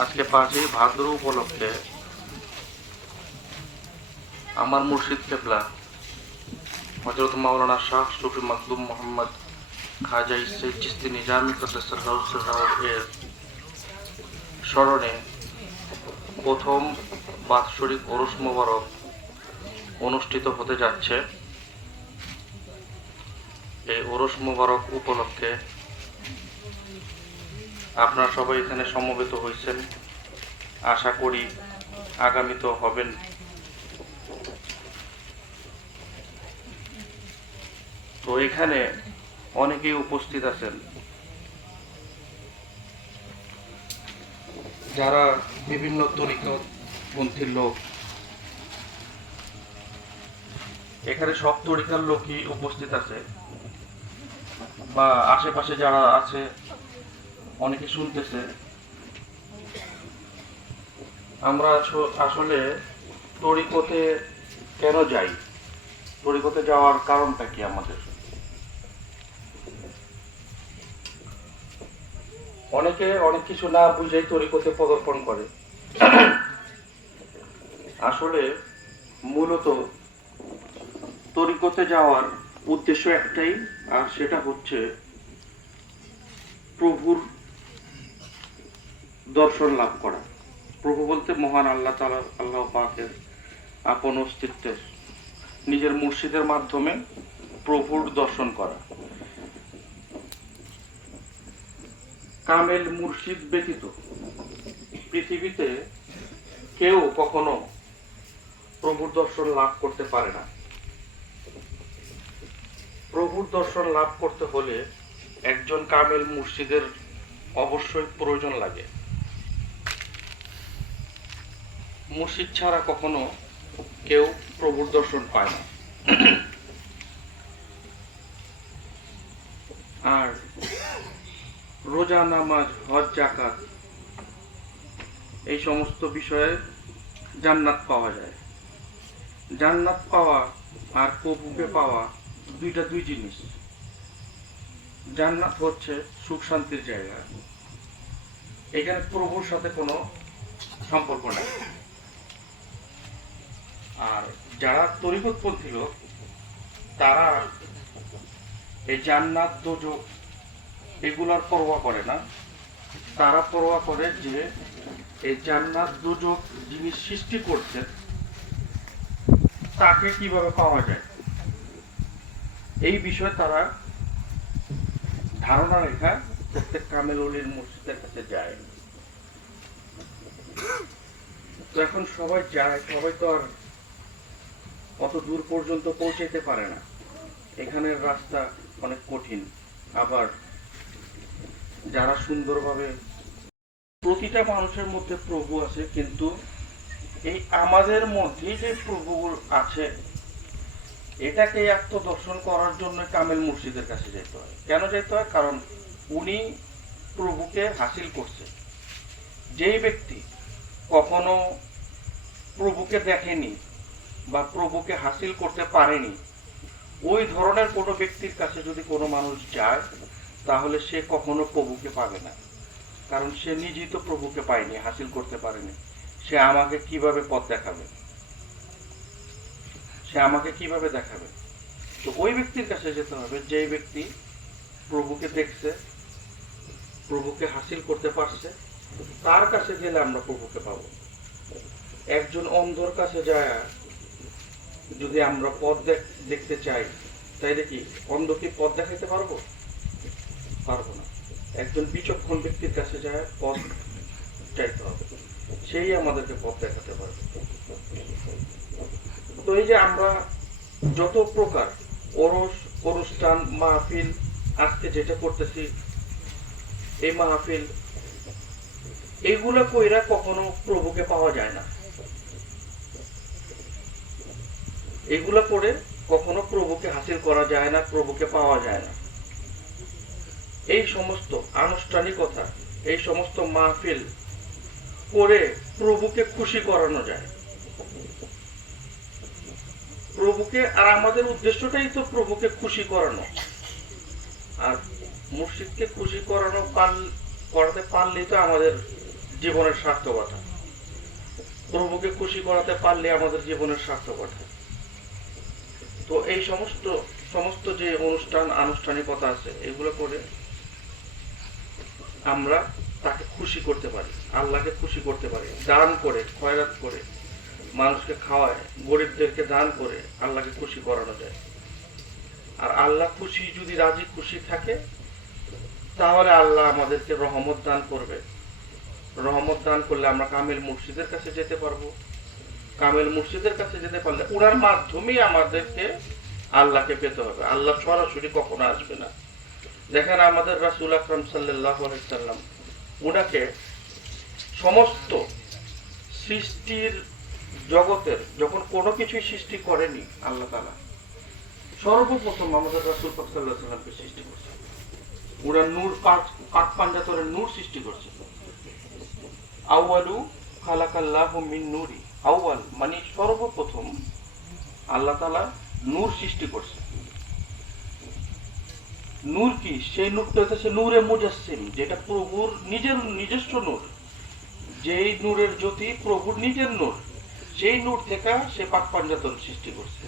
আজকে 5ই ভাদ্র উপলক্ষে আমার মুর্শিদ কেবলা হযরত মাওলানা শাহ সুফি মখদুম মোহাম্মদ খাজা ইসসাইদ চিশতি নিজামী কদ্দাসাল্লাহু সিররাহু এর স্মরণে প্রথম বাৎসরিক ওরস মোবারক অনুষ্ঠিত হতে যাচ্ছে। এই ওরস মোবারক উপলক্ষে আপনারা সবাই এখানে সমবেত হয়েছেন, আশা করি আগামীতেও হবেন। তো এখানে অনেকেই উপস্থিত আছেন যারা বিভিন্ন তরিকাপন্থীর লোক। এখানে সব তরিকার লোকই উপস্থিত আছে, বা আশেপাশে যারা আছে অনেকে শুনতেছে। আমরা আসলে তরিকতে কেন যাই, তরিকতে যাওয়ার কারণটা কি? আমাদের অনেকে অনেক কিছু না বুঝেই তরিকতে পদার্পণ করে। আসলে মূলত তরিকতে যাওয়ার উদ্দেশ্য একটাই, আর সেটা হচ্ছে প্রভুর দর্শন লাভ করা। প্রভু বলতে মহান আল্লাহ তাআলা, আল্লাহ পাকের আপন অস্তিত্বের, নিজের মুর্শিদের মাধ্যমে প্রভুর দর্শন করা। কামেল মুর্শিদ ব্যতীত পৃথিবীতে কেউ কখনো প্রভুর দর্শন লাভ করতে পারে না। প্রভুর দর্শন লাভ করতে হলে একজন কামেল মুর্শিদের অবশ্যই প্রয়োজন লাগে। মুর্শিদ ছাড়া কখনো কেউ প্রভুর দর্শন পায় না। আর রোজা, নামাজ, হজ, যাকাত এই সমস্ত বিষয়ে জান্নাত পাওয়া যায়। জান্নাত পাওয়া আর প্রভুকে পাওয়া দুই জিনিস। জান্নাত হচ্ছে সুখ শান্তির জায়গা, এখানে প্রভুর সাথে কোনো সম্পর্ক নেই। আর যারা তরিকতপন্থী লোক, তারা এই জান্নাত, দোজখ এগুলার পরোয়া করে না। তারা পরোয়া করে যে এই জান্নাত, দোজখ যিনি সৃষ্টি করছেন তাকে কিভাবে পাওয়া যায়, এই বিষয়ে তারা ধারণা রেখা প্রত্যেক কামেল ওলির মুর্শিদের কাছে যায়। তো এখন সবাই যায়, সবাই তো আর অত দূর পর্যন্ত পৌঁছাইতে পারে না। এখানের রাস্তা অনেক কঠিন। আবার যারা সুন্দরভাবে, প্রতিটা মানুষের মধ্যে প্রভু আছে, কিন্তু এই আমাদের মধ্যে যে প্রভু আছে এটাকে আত্মদর্শন করার জন্য কামেল মুর্শিদের কাছে যেতে হয়। কেন যেতে হয়? কারণ উনি প্রভুকে হাসিল করছে। যেই ব্যক্তি কখনো প্রভুকে দেখেনি বা প্রভুকে হাসিল করতে পারেনি, ওই ধরনের কোনো ব্যক্তির কাছে যদি কোনো মানুষ যায়, তাহলে সে কখনো প্রভুকে পাবে না। কারণ সে নিজেই তো প্রভুকে পায়নি, হাসিল করতে পারেনি। সে আমাকে কিভাবে পথ দেখাবে? সে আমাকে কিভাবে দেখাবে? তো ওই ব্যক্তির কাছে যেতে হবে যে ব্যক্তি প্রভুকে দেখছে, প্রভুকে হাসিল করতে পারছে। তার কাছে গেলে আমরা প্রভুকে পাবো। একজন অন্ধর কাছে যায় যদি আমরা পথ দেখতে চাই, তাইলে কি অন্ধ কি পথ দেখাইতে পারবো? পারবো না। একজন বিচক্ষণ ব্যক্তির কাছে যায় পথ চাইতে হবে, সেই আমাদেরকে পথ দেখাতে পারবে। তো এই যে আমরা যত প্রকার ওরস, অনুষ্ঠান, মাহফিল, আজকে যেটা করতেছি এই মাহফিল, এগুলা কইরা কখনো প্রভুকে পাওয়া যায় না। এগুলা করে কখনো প্রভুকে হাসিল করা যায় না, প্রভুকে পাওয়া যায় না। এই সমস্ত আনুষ্ঠানিকতা, এই সমস্ত মাহফিল করে প্রভুকে খুশি করানো যায়। প্রভুকে, আর আমাদের উদ্দেশ্যটাই তো প্রভুকে খুশি করানো। আর মুর্শিদকে খুশি করাতে পারলেই তো আমাদের জীবনের সার্থকতা। প্রভুকে খুশি করাতে পারলে আমাদের জীবনের সার্থকতা। তো এই সমস্ত সমস্ত যে অনুষ্ঠান আনুষ্ঠানিকতা আছে এগুলো করে আমরা তাকে খুশি করতে পারি, আল্লাহকে খুশি করতে পারি। দান করে, খয়রাত করে, মানুষকে খাওয়ায়, গরিবদেরকে দান করে আল্লাহকে খুশি করানো যায়। আর আল্লাহ খুশি, যদি রাজি খুশি থাকে, তাহলে আল্লাহ আমাদেরকে রহমত দান করবে। রহমত দান করলে আমরা কামেল মুর্শিদের কাছে যেতে পারবো। কামেল মুর্শিদের কাছে যেতে পারলে ওনার মাধ্যমেই আমাদেরকে আল্লাহকে পেতে হবে। আল্লাহ সরাসরি কখনো আসবে না। দেখেন আমাদের রাসূল আকরাম সাল্লাল্লাহু আলাইহি সাল্লাম, ওনাকে সমস্ত সৃষ্টির জগতের যখন কোনো কিছুই সৃষ্টি করেনি আল্লাহ তাআলা, সর্বপ্রথম আমাদের রাসূল পাক সাল্লাল্লাহু আলাইহি সাল্লামকে সৃষ্টি করছে। ওনার নূর, কাঠ পাঞ্জাতনের নূর সৃষ্টি করছে। আউয়ালু খালাকাল্লাহু মিন নূরি, আউয়াল মানে সর্বপ্রথম আল্লাহ তাআলা নূর সৃষ্টি করছে। নূর কি? সেই নূরটা হচ্ছে নূরে মুজাসসিম, যেটা প্রভুর নিজের নিজস্ব নূর। যেই নূরের জ্যোতি প্রভুর নিজের নূর, সেই নূর থেকে সে পাক পাঞ্জাতন সৃষ্টি করছে।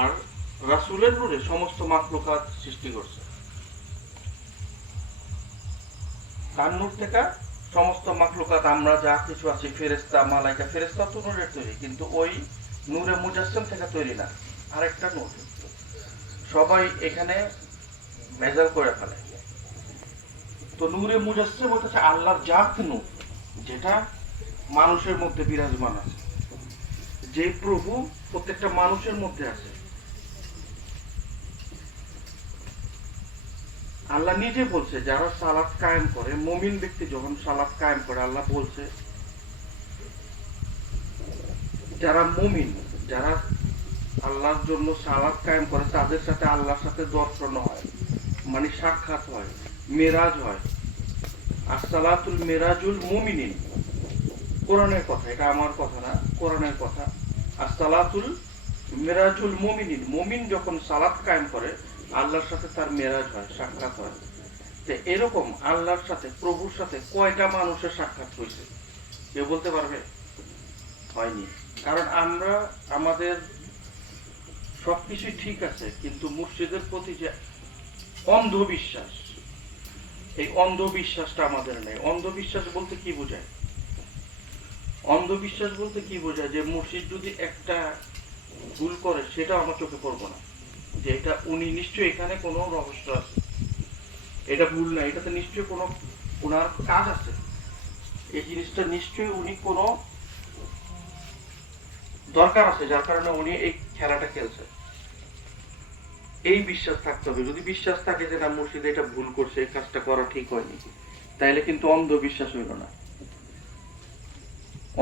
আর রাসূলের নূরে সমস্ত মাখলুকাত সৃষ্টি করছে। তার নূর থেকে সমস্ত মাখলুকাত, আমরা যা কিছু আছি, ফেরেশতা, মালাইকা, ফেরেশতা তো নূরের তৈরি, কিন্তু ওই নূরে মুজাসসিম থেকে তৈরি না, আরেকটা নূর। সবাই এখানে ভেজাল করে ফেলে। তো নূরে মুজাসসিম হচ্ছে আল্লাহর জাত নূর, যেটা মানুষের মধ্যে বিরাজমান আছে। যে প্রভু প্রত্যেকটা মানুষের মধ্যে আছে। আল্লাহ নিজে বলছে, যারা সালাত কায়েম করে, মুমিন ব্যক্তি যখন সালাত কায়েম করে, আল্লাহ বলছে যারা মুমিন, যারা আল্লাহর জন্য সালাত কায়েম করে, তাদের সাথে আল্লাহর সাথে দর্শন হয়, মানে সাক্ষাৎ হয়, মেরাজ হয়। আসসালাতুল মেরাজুল মুমিনিন, কোরআনের কথা, এটা আমার কথা না, কোরআনের কথা। আসসালাতুল মেরাজুল মুমিনিন, মুমিন যখন সালাত কায়েম করে আল্লাহর সাথে তার মেরাজ হয়, সাক্ষাৎ হয়। তো এরকম আল্লাহর সাথে, প্রভুর সাথে কয়টা মানুষের সাক্ষাৎ হয়েছে কেউ বলতে পারবে? হয়নি। কারণ আমরা, আমাদের সবকিছুই ঠিক আছে, কিন্তু মুর্শিদের প্রতি যে অন্ধবিশ্বাস, এই অন্ধবিশ্বাসটা আমাদের নেই। অন্ধবিশ্বাস বলতে কি বোঝায়? অন্ধবিশ্বাস বলতে কি বোঝায়? যে মুর্শিদ যদি একটা ভুল করে, সেটা আমার চোখে পড়বো না, যে এটা উনি নিশ্চয়ই, এখানে কোনো রহস্য আছে, এটা ভুল না, এটাতে নিশ্চয়ই কোনো ওনার কাজ আছে, এই জিনিসটা নিশ্চয়ই উনি কোনো দরকার আছে, যার কারণে উনি এই খেলাটা খেলছে। এই বিশ্বাস থাকতে হবে। যদি বিশ্বাস থাকে যে না, মুর্শিদ এটা ভুল করছে, এই কাজটা করা ঠিক হয়নি, তাইলে কিন্তু অন্ধবিশ্বাস হইল না।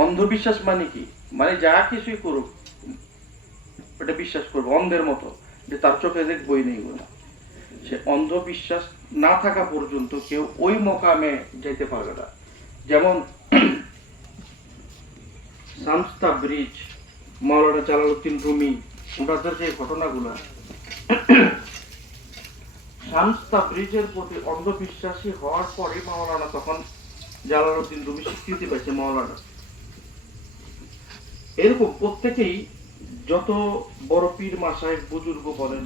অন্ধবিশ্বাস মানে কি? মানে যা কিছুই করুক এটা বিশ্বাস করবো অন্ধের মতো, যে তার চোখে দেখবই নেই না। সে অন্ধবিশ্বাস না থাকা পর্যন্ত কেউ ওই মোকামে যেতে পারবে না। যেমন শামস তাবরিজ, মাওলানা জালালউদ্দিন রুমি, ওনাদের যে ঘটনাগুলো, শামস তাবরিজের প্রতি অন্ধবিশ্বাসী হওয়ার পরে মাওলানা তখন জালালউদ্দিন রুমি স্বীকৃতি পাইছে মাওলানা। এরকম প্রত্যেকেই, যত বড় পীর মাশায়েখ বুজুর্গ বলেন,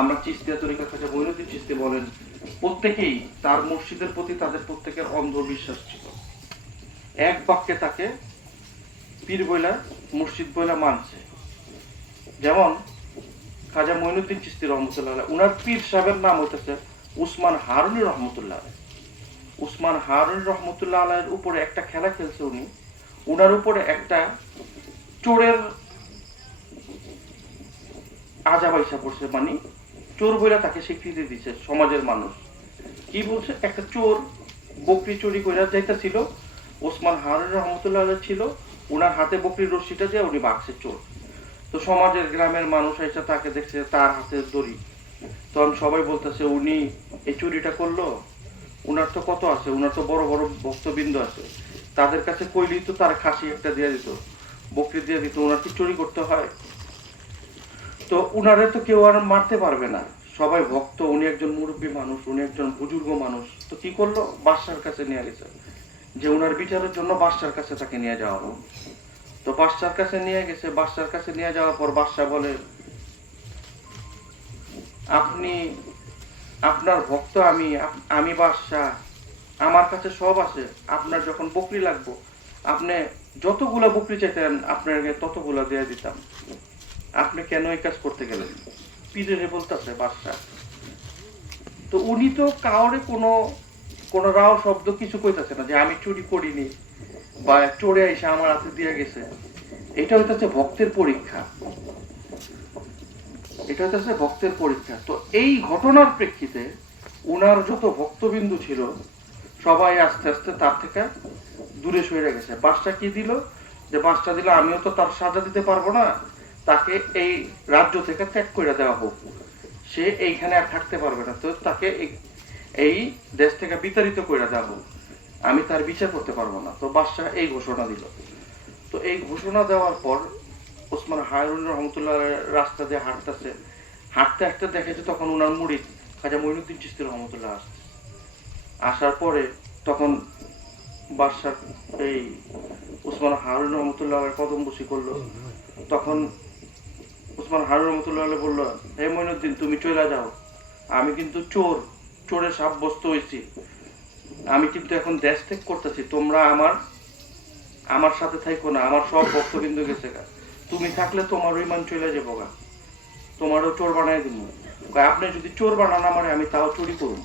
আমরা চিশতিয়া তরিকা থেকে মঈনুদ্দিন চিশতি বলেন, প্রত্যেকেই তার মুর্শিদের প্রতি তাদের প্রত্যেকের অন্ধবিশ্বাস ছিল। এক বাক্যে তাকে পীর বইলা, মুর্শিদ বইলা মানছে। যেমন খাজা মঈনুদ্দিন চিশতি রহমতুল্লাহ আলাইহি, উনার পীর সাহেবের নাম হইতেছে উসমান হারুনি রহমতুল্লাহ আলাইহি। উসমান হারুনি রহমতুল্লাহ আলাইহির উপরে একটা খেলা খেলছে উনি। উনার উপরে একটা চোরের আজাব আইসা পড়ছে, মানে চোর বইলা তাকে স্বীকৃতি দিচ্ছে সমাজের মানুষ। কি বলছে? একটা চোর বকরি চুরি করে যাইতেছিল, ওসমান হারুন রহমতুল্লাহ ছিল, উনার হাতে বকরির রশিটা যে উনি বাগছে চোর। তো সমাজের, গ্রামের মানুষ এসে তাকে দেখছে তার হাতে দড়ি, তখন সবাই বলতেছে উনি এই চুরিটা করলো, উনার তো কত আছে, উনার তো বড় বড় ভক্তবৃন্দ আছে, তাদের কাছে কইলেই তো তার খাসি একটা দিয়ে দিত, বকরি দিয়ে দিত, উনার কি চুরি করতে হয়? তো উনারে তো কেউ আর মারতে পারবে না, সবাই ভক্ত, উনি একজন মুরব্বী মানুষ, উনি একজন বুজুর্গ মানুষ। তো কি করলো? বাদশার কাছে নিয়ে গেছে, যে ওনার বিচারের জন্য বাদশার কাছে তাকে নিয়ে যাওয়া হোক। তো বাদশার কাছে নিয়ে গেছে, বাদশার কাছে নিয়ে যাওয়ার পর বাদশা বলে, আপনি, আপনার ভক্ত আমি, আমি বাদশা, আমার কাছে সব আছে, আপনার যখন বকরি লাগবো আপনি যতগুলা বকরি চাইতেন আপনাকে ততগুলা দিয়ে দিতাম, আপনি কেন এই কাজ করতে গেলেন? পীরের বলতেছে বাদশা। তো উনি তো কাউরে কোনো রাও শব্দ কিছু কইতাছে না যে আমি চুরি করিনি বা চোরে এসে আমার হাতে দিয়ে গেছে। এটা হইতেছে ভক্তের পরীক্ষা, এটা হইতেছে ভক্তের পরীক্ষা। তো এই ঘটনার প্রেক্ষিতে উনার যত ভক্তবিন্দু ছিল সবাই আস্তে আস্তে তার থেকে দূরে সরে গেছে। বাদশা কি দিল, যে বাদশা দিল আমিও তো তার সাজা দিতে পারবো না, তাকে এই রাজ্য থেকে ত্যাগ করে দেওয়া হোক, সে এইখানে আর থাকতে পারবে না, তো তাকে এই দেশ থেকে বিতাড়িত করে দেওয়া হোক, আমি তার বিচার করতে পারবো না। তো বাদশা এই ঘোষণা দিল। তো এই ঘোষণা দেওয়ার পর ওসমান হারুন রহমতুল্লাহ রাস্তা দিয়ে হাঁটতেছে, হাঁটতে হাঁটতে দেখেছে তখন উনার মুরিদ খাজা মঈনুদ্দিন চিশতি রহমতুল্লাহ আসছে। আসার পরে তখন বাদশাহ এই ওসমান হারুন রহমতুল্লাহ কদম বসি করলো। তখন ওসমান হারুন রহমতুল্লাহ বললো, হে মঈনুদ্দিন তুমি চলে যাও, আমি কিন্তু চোরে সাব্যস্ত হয়েছি, আমি কিন্তু এখন দেশ ত্যাগ করতেছি, তোমরা আমার সাথে থাইকো না, আমার সব ভক্তবিন্দু গেছে গা, তুমি থাকলে তোমার ইমান চলে যাবো গা, তোমারও চোর বানাই দিব, আপনি যদি চোর বানান আমারে আমি তাও চুরি করুন।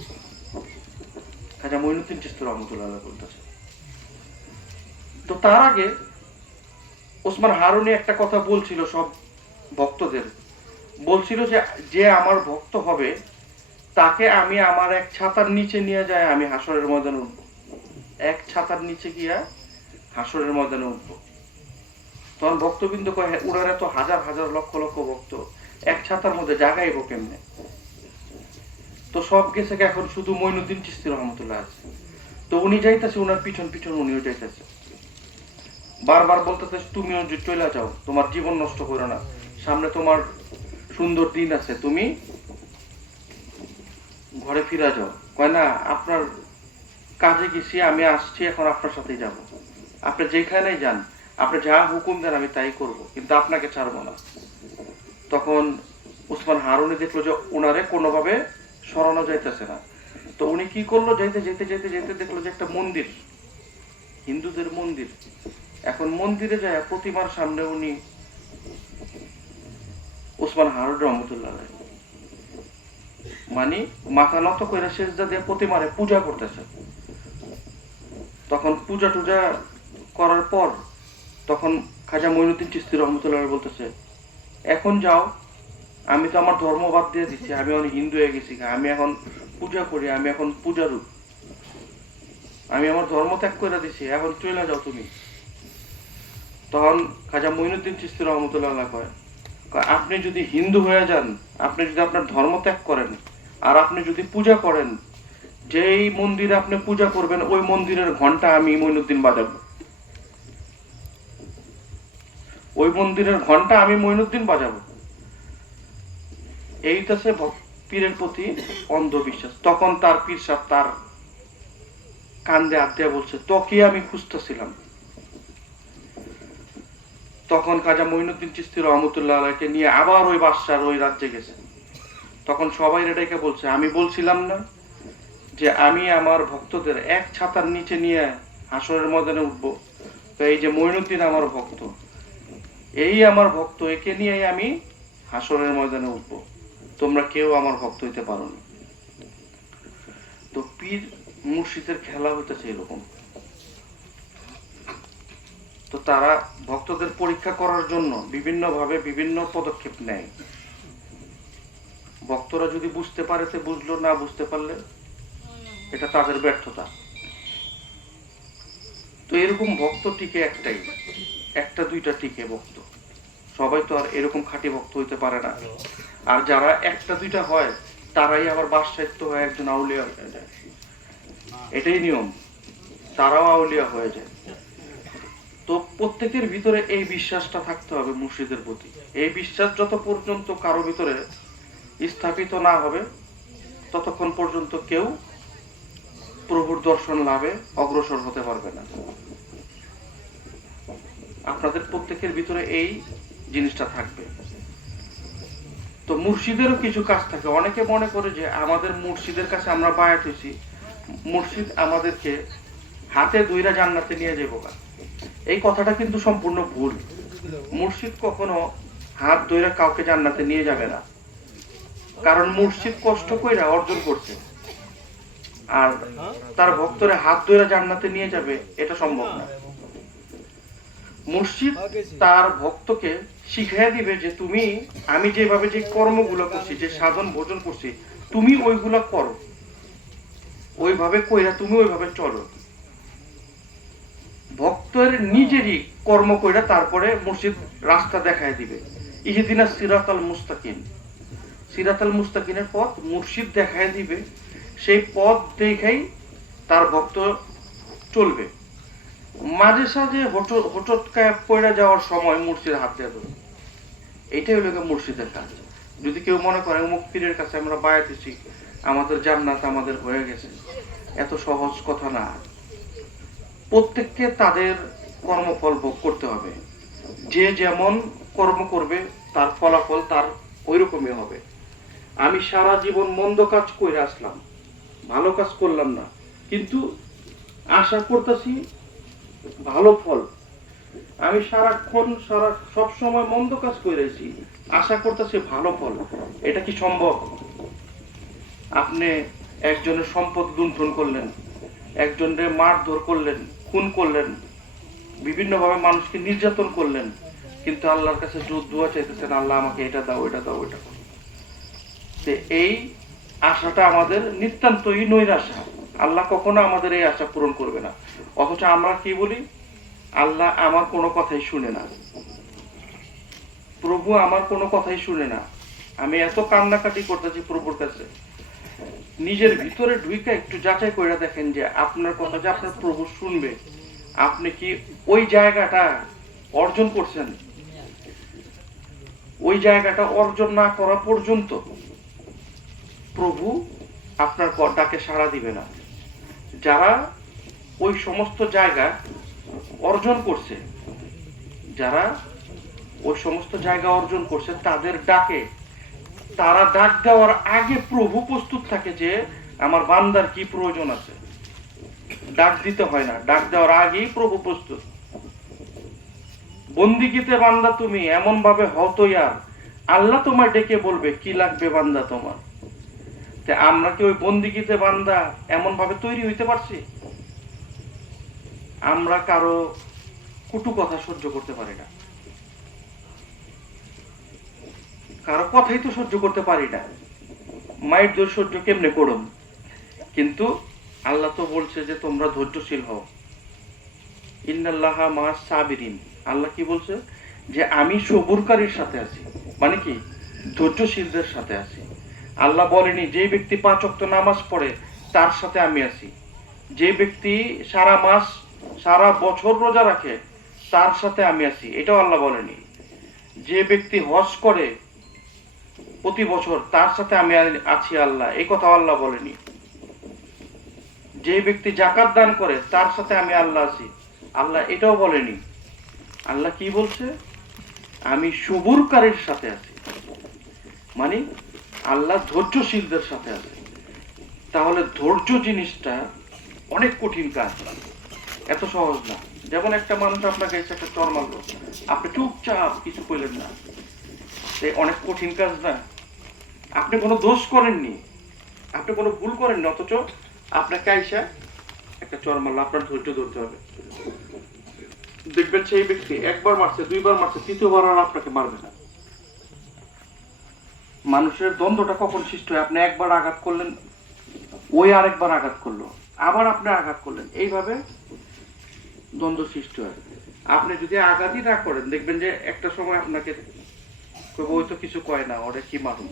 খাজা মঈনুদ্দিন চিশতি রহমতুল্লাহ বলতেছে। তো তার আগে ওসমান হারুনি একটা কথা বলছিল সব ভক্তদের, বলছিল যে যে আমার ভক্ত হবে তাকে আমি আমার এক ছাতার নিচে নিয়ে যায় আমি হাসরের ময়দানে উঠবো, এক ছাতার নিচে গিয়া হাসরের ময়দানে উঠবো। তখন ভক্তবৃন্দ কয়, উনারা তো হাজার হাজার লক্ষ লক্ষ ভক্ত, এক ছাতার মধ্যে জাগাইবো কেমনে? তো সব গেছে, এখন শুধু মঈনুদ্দিন চিশতি রহমতুল্লাহ আছে। তো উনি যাইতেছে, উনার পিছন পিছন উনিও যাইতেছে, বারবার বলতেছে তুমিও চলে যাও, তোমার জীবন নষ্ট করো না, সামনে তোমার সুন্দর দিন আছে, তুমি ঘরে ফিরে যাও। কয় না, আপনার কাজে গেছি, আমি আসছি, এখন আপনার সাথেই যাব, আপনি যেখানেই যান, আপনি যা হুকুম দেন আমি তাই করব, কিন্তু আপনাকে ছাড়বো না। তখন ওসমান হারুনি দেখলো যে ওনারে কোনোভাবে সরানো যাইতেছে না। তো উনি কি করলো, যাইতে যেতে যেতে যেতে দেখলো যে একটা মন্দির, হিন্দুদের মন্দির। এখন মন্দিরে যায় প্রতিমার সামনে উনি ওসমান হারুন রহমতুল্লাহ মানে মাথা নত করে সেজদা দিয়ে প্রতিমারে পূজা করতেছে। তখন পূজা টুজা করার পর তখন খাজা মঈনুদ্দিন চিশতি রহমতুল্লাহ বলতেছে, এখন যাও, আমি তো আমার ধর্ম বাদ দিয়ে দিচ্ছি, আমি এখন হিন্দু হয়ে গেছি, আমি এখন পূজা করি, আমি এখন পূজারু, আমি আমার ধর্ম ত্যাগ করে দিছি, এখন চলে যাও তুমি। তখন খাজা মঈনুদ্দিন চিশতি রহমতুল্লাহ কয়, আপনি যদি হিন্দু হয়ে যান, আপনি যদি আপনার ধর্ম ত্যাগ করেন, আর আপনি যদি পূজা করেন, যেই মন্দিরে আপনি পূজা করবেন ওই মন্দিরের ঘন্টা আমি মঈনুদ্দিন বাজাবো, ওই মন্দিরের ঘন্টা আমি মঈনুদ্দিন বাজাবো। এইটাছে পীরের প্রতি অন্ধবিশ্বাস। তখন তার পীর সাহেব তার কান্দে হাত দিয়ে বলছে, তোকে আমি খুঁজতেছিলাম। তখন খাজা মঈনুদ্দিন চিশতি রহমতুল্লাহ আলাইহিকে নিয়ে আবার ওই বাদশার ওই রাজ্যে গেছে। তখন সবাই এটাকে বলছে, আমি বলছিলাম না যে আমি আমার ভক্তদের এক ছাতার নিচে নিয়ে হাসরের ময়দানে উঠবো? তো এই যে মঈনুদ্দিন আমার ভক্ত, এই আমার ভক্ত, একে নিয়ে আমি হাসরের ময়দানে উঠবো, তোমরা কেউ আমার ভক্ত হইতে পারো না। তো পীর মুর্শিদের খেলা হইতেছে এরকম। তো তারা ভক্তদের পরীক্ষা করার জন্য বিভিন্ন ভাবে বিভিন্ন পদক্ষেপ নেয়। ভক্তরা যদি বুঝতে পারে সে বুঝলো, না বুঝতে পারলে এটা তাদের ব্যর্থতা। তো এরকম ভক্ত টিকে একটাই, একটা দুইটা টিকে ভক্ত, সবাই তো আর এরকম খাঁটি ভক্ত হইতে পারে না। আর যারা একটা দুইটা হয় তারাই আবার বাদশাহিত্য হয়ে একজন আউলিয়া হয়ে যায়, এটাই নিয়ম, তারাও আউলিয়া হয়ে যায়। তো প্রত্যেকের ভিতরে এই বিশ্বাসটা থাকতে হবে মুর্শিদের প্রতি। এই বিশ্বাস যত পর্যন্ত কারো ভিতরে স্থাপিত না হবে ততক্ষণ পর্যন্ত কেউ প্রভুর দর্শন লাভে অগ্রসর হতে পারবে না। আপনাদের প্রত্যেকের ভিতরে এই জিনিসটা থাকবে। তো মুর্শিদেরও কিছু কাজ থাকে। অনেকে মনে করে যে আমাদের মুর্শিদের কাছে আমরা বায়াত হইছি, মুর্শিদ আমাদেরকে হাতে ধইরা জান্নাতে নিয়ে যাবো। এই কথাটা কিন্তু সম্পূর্ণ ভুল। মুর্শিদ কখনো হাত ধইরা কাউকে জান্নাতে নিয়ে যাবে না, কারণ মুর্শিদ কষ্ট কইরা অর্জন করছে, আর তার ভক্তরা হাত ধইরা জান্নাতে নিয়ে যাবে এটা সম্ভব না। মুর্শিদ তার ভক্তকে শিখিয়ে দিবে যে তুমি, আমি যেভাবে যে কর্মগুলো করছি, যে সাধন ভোজন করছি, তুমি ওইগুলা করো, ওইভাবে কইরা তুমি ওইভাবে চলো। ভক্তের নিজেরই কর্ম কইরা তারপরে মুর্শিদ রাস্তা দেখায় দিবে। ইহদিনাস সিরাতাল মুস্তাকিম, সিরাতাল মুস্তাকিমের পথ মুর্শিদ দেখায় দিবে। সেই পথ দেখাই তার ভক্ত চলবে। মাঝে সাঝে হঠাৎ পড়ে যাওয়ার সময় মুর্শিদ হাত দিয়ে দেবে, এটাই হলো মুর্শিদের কাজ। যদি কেউ মনে করে অমুক পীরের কাছে আমরা বায়াতেছি, আমাদের জান্নাত আমাদের হয়ে গেছে, এত সহজ কথা না। প্রত্যেককে তাদের কর্মফল ভোগ করতে হবে। যে যেমন কর্ম করবে তার ফলাফল তার ওই রকমই হবে। আমি সারা জীবন মন্দ কাজ করে আসলাম, ভালো কাজ করলাম না, কিন্তু আশা করতেছি ভালো ফল। আমি সারাক্ষণ সব সময় মন্দ কাজ করেছি, আশা করতেছি ভালো ফল। এটা কি সম্ভব? আপনি একজনের সম্পদ লুণ্ঠন করলেন, একজনের মারধর করলেন, খুন করলেন, বিভিন্ন ভাবে মানুষকে নির্যাতন করলেন, কিন্তু আল্লাহর কাছে দোয়া চাইতেছেন, আল্লাহ আমাকে এটা দাও, এটা দাও, এটা দাও। এই আশাটা আমাদের নিতান্তই নৈরাশা। আল্লাহ কখনো আমাদের এই আশা পূরণ করবে না। অথচ আমরা কি বলি, আল্লাহ আমার কোনো কথাই শুনে না, প্রভু আমার কোনো কথাই শুনে না। আমি এত কান্নাকাটি করতেছি প্রভুর কাছে। নিজের ভিতরে ঢুইকা একটু যাচাই করে দেখেন যে আপনার কথা যে আপনার প্রভু শুনবে, আপনি কি ওই জায়গাটা অর্জন করছেন? ওই জায়গাটা অর্জন না করা পর্যন্ত প্রভু আপনার ডাকে সাড়া দিবে না। যারা ওই সমস্ত জায়গা অর্জন করছে, যারা ওই সমস্ত জায়গা অর্জন করছে, তাদের ডাকে, তারা ডাক দেওয়ার আগে প্রভু প্রস্তুত থাকে যে আমার বান্দার কি প্রয়োজন আছে। ডাক দিতে হয় না, ডাক দেওয়ার আগেই প্রভু প্রস্তুত। বন্দিগীতে বান্দা তুমি এমন ভাবে হও তৈয়ার, আল্লাহ তোমার ডেকে বলবে কি লাগবে বান্দা তোমার। আমরা কি ওই বন্দিগীতে বান্দা এমন ভাবে তৈরি হইতে পারছি? আমরা কারো কটু কথা সহ্য করতে পারি না, কারো কথাই তো সহ্য করতে পারি না। মায়ের দোষ সহ্য কেমনে করুম? কিন্তু আল্লাহ তো বলছে যে তোমরা ধৈর্যশীল হও, ইন্নাল্লাহা মা'আস সাবিরিন। আল্লাহ কি বলছে? যে আমি সবুরকারীর সাথে আছি, মানে কি ধৈর্যশীলদের সাথে আছি। আল্লাহ বলেনি যে ব্যক্তি 5 ওয়াক্ত নামাজ পড়ে তার সাথে আমি আছি, যে ব্যক্তি সারা মাস সারা বছর রোজা রাখে তার সাথে আমি আছি, এটাও আল্লাহ বলেনি। যে ব্যক্তি হজ করে প্রতি বছর তার সাথে আমি আছি আল্লাহ, এই কথা আল্লাহ বলেনি। যে ব্যক্তি যাকাত দান করে তার সাথে আমি আল্লাহ আছি, আল্লাহ এটাও বলেনি। আল্লাহ কি বলছে? আমি সবুরকারীর সাথে আছি, মানে আল্লাহ ধৈর্যশীলদের সাথে আছে। তাহলে ধৈর্য জিনিসটা অনেক কঠিন কাজ, এত সহজ না। যেমন একটা মানুষ আপনাকে এসে একটা চর মারলো, আপনি চুপচাপ কিছু কইলেন না, অনেক কঠিন কাজ না? আপনি কোনো দোষ করেননি, আপনি কোনো ভুল করেননি, অথচ আপনাকে আইসা একটা চর মারলো, আপনার ধৈর্য ধরতে হবে। দেখবেন সেই ব্যক্তি একবার মারছে, 2 বার মারছে, 3য় বার আর আপনাকে মারবে না। মানুষের দ্বন্দ্বটা কখন সৃষ্টি হয়? আপনি একবার আঘাত করলেন, ওই আরেকবার আঘাত করলো, আবার আপনি আঘাত করলেন, এইভাবে দ্বন্দ্ব সৃষ্টি হয়। আপনি যদি আঘাতই না করেন, দেখবেন যে একটা সময় আপনাকে ওই তো কিছু কয় না, ওরা কি মারুন।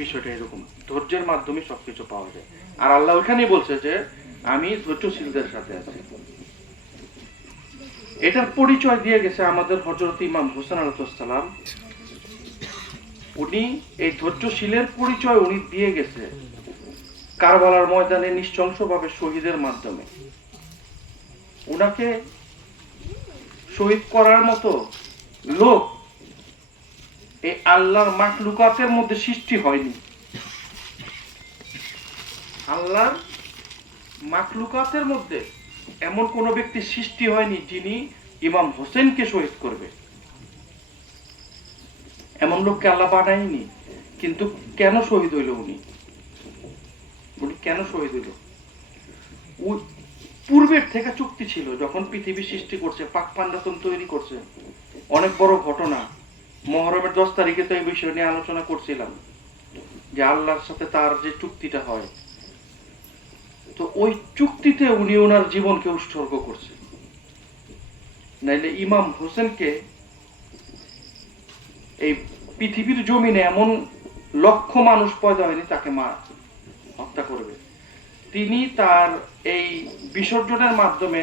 বিষয়টা এরকম, ধৈর্যের মাধ্যমে সবকিছু পাওয়া যায়। আর আল্লাহ ওখানেই বলছে যে আমি ধৈর্যশীলদের সাথে আছি। এটার পরিচয় দিয়ে গেছে আমাদের হযরত ইমাম হোসেন আলাইহিস সালাম। উনি এই ধৈর্যশীলের পরিচয় উনি দিয়ে গেছে। কারবালার ময়দানে নৃশংসভাবে শহীদের মাধ্যমে। উনাকে শহীদ করার মতো লোক এই আল্লাহর মাখলুকাতের মধ্যে সৃষ্টি হয়নি। আল্লাহর মাখলুকাতের মধ্যে এমন কোন ব্যক্তি সৃষ্টি হয়নি যিনি ইমাম হোসেনকে শহীদ করবে। এমন লোককে আল্লাহ বানায়নি। কিন্তু কেন শহীদ হইল উনি কেন শহীদ হইল? পূর্বের থেকে চুক্তি ছিল, যখন পৃথিবী সৃষ্টি করছে, পাক পাঞ্জাতন তৈরি করছে, অনেক বড় ঘটনা। মুহররমের 10 তারিখে তো এই বিষয় নিয়ে আলোচনা করছিলাম যে আল্লাহর সাথে তার যে চুক্তিটা হয়, তো ওই চুক্তিতে উনি ওনার জীবনকে উৎসর্গ করছে। নাইলে ইমাম হোসেনকে এই পৃথিবীর জমিনে এমন লক্ষ মানুষ পয়দা হয়নি তাকে হত্যা করবে। তিনি তার এই বিসর্জনের মাধ্যমে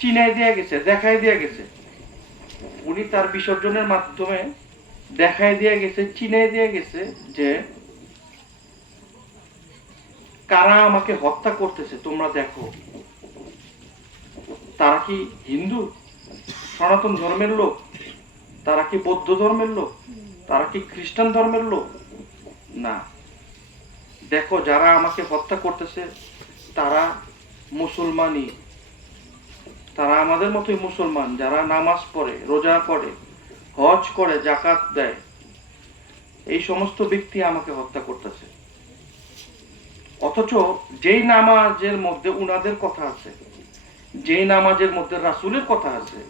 চিনাই দিয়ে গেছে, দেখাই দিয়ে গেছে। উনি তার বিসর্জনের মাধ্যমে দেখাই দিয়ে গেছে, চিনাই দিয়ে গেছে যে কারা আমাকে হত্যা করতেছে তোমরা দেখো। তারা কি হিন্দু সনাতন ধর্মের লোক? তারা কি বৌদ্ধ ধর্মের লোক? তারা কি খ্রিস্টান ধর্মের লোক? না, দেখো যারা আমাকে হত্যা করতেছে তারা মুসলমানই। তারা আমাদের মতোই মুসলমান, যারা নামাজ পড়ে, রোজা করে, হজ করে, যাকাত দেয়। এই সমস্ত ব্যক্তি আমাকে হত্যা করতেছে। অথচ যেই নামাজের মধ্যে উনাদের কথা আছে, যেই নামাজের মধ্যে রাসূলের কথা আছে,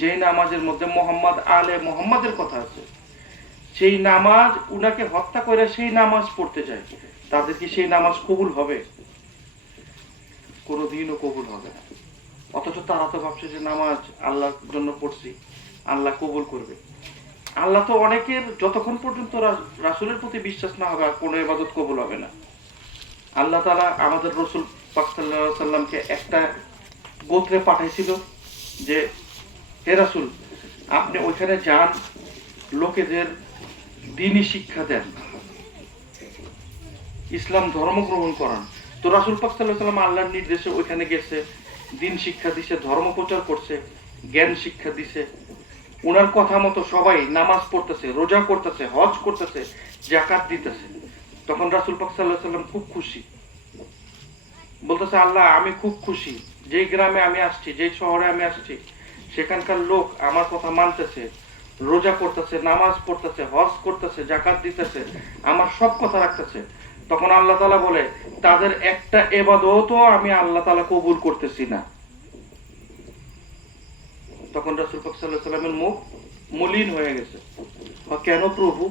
যেই নামাজের মধ্যে মোহাম্মদ আলে মোহাম্মদের কথা আছে, সেই নামাজ উনাকে হত্যা করে সেই নামাজ পড়তে যায়, তাদের কি সেই নামাজ কবুল হবে? কোনোদিনও কবুল হবে না। অথচ তারা তো ভাবছে যে নামাজ আল্লাহর জন্য পড়ছি, আল্লাহ কবুল করবে। আল্লাহ তো অনেকের যতক্ষণ পর্যন্ত রাসূলের প্রতি বিশ্বাস না হবে কোনো ইবাদত কবুল হবে না। আল্লাহ তাআলা আমাদের রাসূল পাক সাল্লাল্লাহু আলাইহি সাল্লামকে একটা গোত্রে পাঠাইছিল যে হে রাসূল, আপনি ওইখানে যান, লোকেদের দ্বীনি শিক্ষা দেন, ইসলাম ধর্ম গ্রহণ করান। তো রাসূল পাক সাল্লাল্লাহু আলাইহি সাল্লাম আল্লাহর নির্দেশে ওইখানে গেছে, দ্বীন শিক্ষা দিছে, ধর্ম প্রচার করছে, জ্ঞান শিক্ষা দিছে। উনার কথা মতো সবাই নামাজ পড়তেছে, রোজা করতেছে, হজ করতেছে, যাকাত দিতেছে। তখন রাসূল পাক সাল্লাল্লাহু আলাইহি সাল্লাম খুব খুশি, বলতেছে আল্লাহ আমি খুব খুশি, যেই গ্রামে আমি আসছি, যেই শহরে আমি আসছি, সেখানকার লোক আমার কথা মানতেছে, রোজা করতেছে, নামাজ পড়তেছে, হজ করতেছে, যাকাত দিতেছে, আমার সব কথা রাখতেছে। তখন আল্লাহ তাআলা বলে তাদের একটা ইবাদতও আমি আল্লাহ তাআলা কবুল করতেছি না। তখন রাসূল পাক সাল্লাল্লাহু আলাইহি সাল্লামের মুখ মলিন হয়ে গেছে। কেন প্রভু?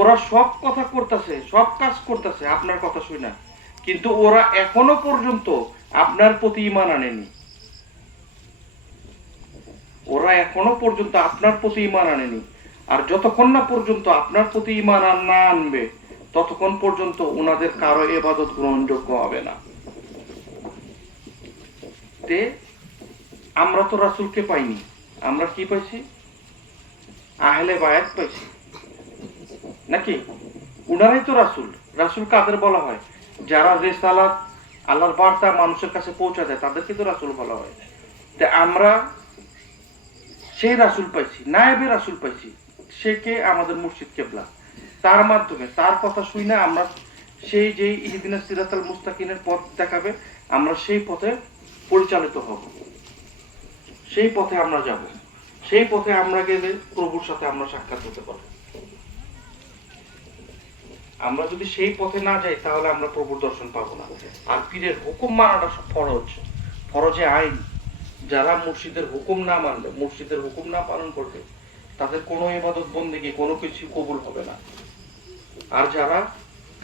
ওরা সব কথা করতেছে, সব কাজ করতেছে আপনার কথা শুনে না, কিন্তু ওরা এখনো পর্যন্ত আপনার প্রতি ঈমান আনেনি। ওরা এখনো পর্যন্ত আপনার প্রতি ঈমান আনেনি। আর যতক্ষণ না পর্যন্ত আপনার প্রতি ঈমান না আনবে, ততক্ষণ পর্যন্ত ওনাদের কারো ইবাদত গ্রহণযোগ্য হবে না। তে আমরা তো রাসূলকে পাইনি, আমরা কি পাইছি? আহলে বায়াত পাইছি নাকি? উনারাই তো রাসূল। রাসূল কাদের বলা হয়? যারা রিসালাত, আল্লাহর বার্তা মানুষের কাছে পৌঁছে দেয়, তাদেরকে তো রাসূল বলা হয়। তে আমরা সেই রাসূল পাইছি, নায়েবে রাসূল পাইছি। সে কে? আমাদের মুর্শিদ কিবলা। তার মাধ্যমে, তার কথা শুনে আমরা সেই যে ইহদিনাস সিরাতাল মুস্তাকিমের পথ দেখাবে, আমরা সেই পথে পরিচালিত হব, সেই পথে আমরা যাব, সেই পথে আমরা গেলে প্রভুর সাথে আমরা সাক্ষাৎ হতে পারব। আমরা যদি সেই পথে না যাই তাহলে আমরা প্রভুর দর্শন পাবো না। আর পীরের হুকুম মানাটা ফরজ, ফরজে আইন। যারা মুর্শিদের হুকুম না মানবে, মুর্শিদের হুকুম না পালন করবে, তাদের কোনো ইবাদত বন্দেগী কোনো কিছু কবুল হবে না। আর যারা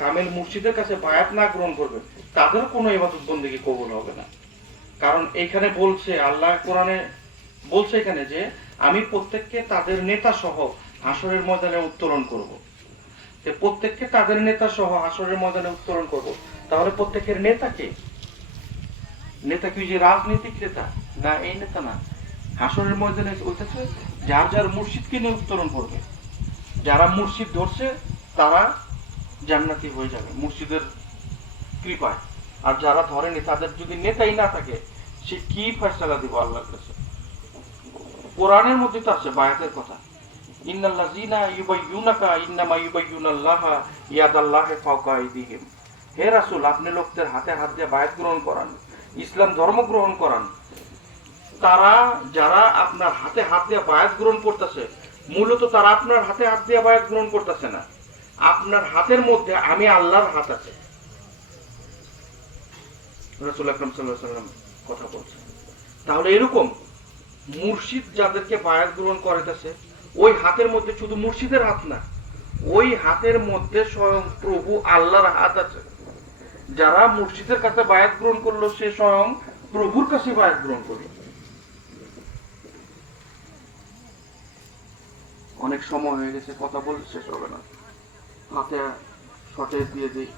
কামেল মুর্শিদের কাছে বায়াত না গ্রহণ করবে, তাদের কোনো ইবাদত বন্দেগী কবুল হবে না। কারণ এখানে বলছে, আল্লাহ কোরআনে বলছে এখানে যে আমি প্রত্যেককে তাদের নেতা সহ হাসরের ময়দানে উত্তোলন করব। প্রত্যেককে তাদের নেতা সহ হাসরের ময়দানে উত্তোলন করব। তাহলে প্রত্যেকের নেতা কে? নেতা কি যে রাজনৈতিক নেতা? না, এই নেতা না। হাসরের ময়দানে ওইটাছে যার যার মুর্শিদকে নিয়ে উত্তোলন করবে। যারা মুর্শিদ ধরছে তারা জান্নাতি হয়ে যাবে মসজিদের কৃপায়। আর যারা ধরেনি তাদের যদি নেতাই না থাকে, সে কি ফয়সালা দিব আল্লাহর কাছে? কোরআনের মধ্যে তো আছে বায়াতের কথা, ইন্নাল্লাযীনা ইউবাইয়ুনাকা ইন্নামা ইউবাইয়ুনাল্লাহা ইয়াদাল্লাহি ফাওকা আইদিহিম। হে রাসূল, আপনি লোকদের হাতে হাত দিয়ে বায়াত গ্রহণ করান, ইসলাম ধর্ম গ্রহণ করান। তারা যারা আপনার হাতে হাত দিয়ে বায়াত গ্রহণ করতেছে, মূলত তারা আপনার হাতে হাত দিয়ে বায়াত গ্রহণ করতেছে না, আপনার হাতের মধ্যে আমি আল্লাহর হাত আছে। রাসূল আকরাম সাল্লাল্লাহু আলাইহি ওয়াসাল্লাম কথা বলছেন। তাহলে এরকম মুর্শিদ যাদেরকে বায়াত গ্রহণ করাইতেছে, ওই হাতের মধ্যে শুধু মুর্শিদের হাত না, ওই হাতের মধ্যে স্বয়ং প্রভু আল্লাহর হাত আছে। যারা মুর্শিদের কাছে বায়াত গ্রহণ করলো, সে স্বয়ং প্রভুর কাছে বায়াত গ্রহণ করলো। অনেক সময় হয়ে গেছে, কথা বলতে শেষ হবে না, হাতে শটে দিয়ে দিই।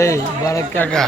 এই বারেক কাকা